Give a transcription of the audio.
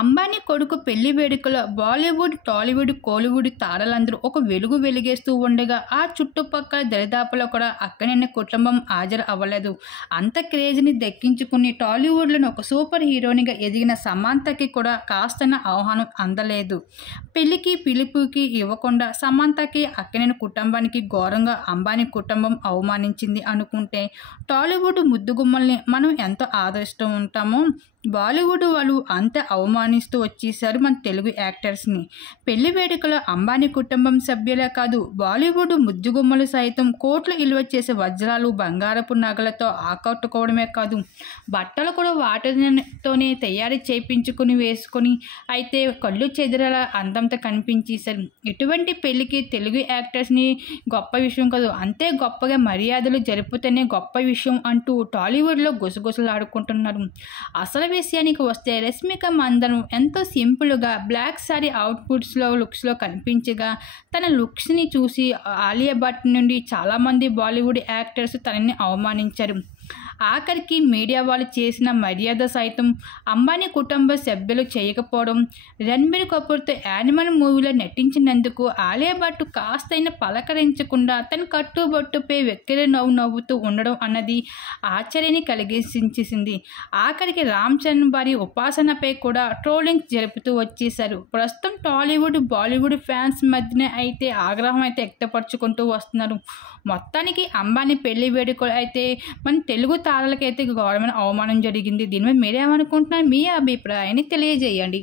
అంబానీ కొడుకు పెళ్లి వేడుకలో బాలీవుడ్, టాలీవుడ్, కోలీవుడ్ తారలందరూ ఒక వెలుగు వెలిగేస్తూ ఉండగా ఆ చుట్టుపక్కల దరిదాపులో కూడా అక్కడనే కుటుంబం హాజరు అవ్వలేదు. అంత క్రేజ్ని దక్కించుకుని టాలీవుడ్లోని ఒక సూపర్ హీరోయిన్గా ఎదిగిన సమంతకి కూడా కాస్తన ఆహ్వానం అందలేదు. పెళ్లికి పిలుపుకి ఇవ్వకుండా సమంతకి అక్కినేని కుటుంబానికి ఘోరంగా అంబానీ కుటుంబం అవమానించింది అనుకుంటే టాలీవుడ్ ముద్దుగుమ్మల్ని మనం ఎంతో ఆదరిస్తూ ఉంటామో బాలీవుడ్ వాళ్ళు అంతే అవమానిస్తూ వచ్చేసారు మన తెలుగు యాక్టర్స్ని. పెళ్లి వేడుకలో అంబానీ కుటుంబం సభ్యులే కాదు, బాలీవుడ్ ముద్దుగుమ్మలు సైతం కోట్లు విలువ చేసే వజ్రాలు, బంగారపు నగలతో ఆకట్టుకోవడమే కాదు, బట్టలు కూడా వాటితోనే తయారీ చేయించుకుని వేసుకొని అయితే కళ్ళు చెదిరేలా అందంతో కనిపించేశారు. ఇటువంటి పెళ్లికి తెలుగు యాక్టర్స్ని గొప్ప విషయం కాదు, అంతే గొప్పగా మర్యాదలు జరుపుతూనే గొప్ప విషయం అంటూ టాలీవుడ్లో గుసగుసలాడుకుంటున్నారు. అసలు విషయానికి వస్తే రష్మిక మందన్ ఎంతో సింపుల్గా బ్లాక్ సారీ అవుట్ఫిట్స్లో లుక్స్లో కనిపించగా తన లుక్స్ని చూసి ఆలియా భట్ నుండి చాలామంది బాలీవుడ్ యాక్టర్స్ తనని అవమానించారు. ఆఖరికి మీడియా వాళ్ళు చేసిన మర్యాద సైతం అంబానీ కుటుంబ సభ్యులు చేయకపోవడం, రణబీర్ కపూర్తో యానిమల్ మూవీలో నటించినందుకు ఆలియా భట్ కాస్తైనా పలకరించకుండా తన కట్టుబొట్టుపై వెక్కిరి నవ్వుతూ ఉండడం అన్నది ఆశ్చర్యాన్ని కలిగించేసింది. ఆఖరికి రామ్ చరణ్ భార్య ఉపాసనపై కూడా ట్రోలింగ్ జరుపుతూ వచ్చేశారు. ప్రస్తుతం టాలీవుడ్, బాలీవుడ్ ఫ్యాన్స్ మధ్యనే అయితే ఆగ్రహం అయితే వ్యక్తపరుచుకుంటూ వస్తున్నారు. మొత్తానికి అంబానీ పెళ్లి వేడుకలు అయితే మన తెలుగు తారలకైతే ఘోరమైన అవమానం జరిగింది. దీని మీద మీరేమనుకుంటున్నారు? మీ అభిప్రాయాన్ని తెలియజేయండి.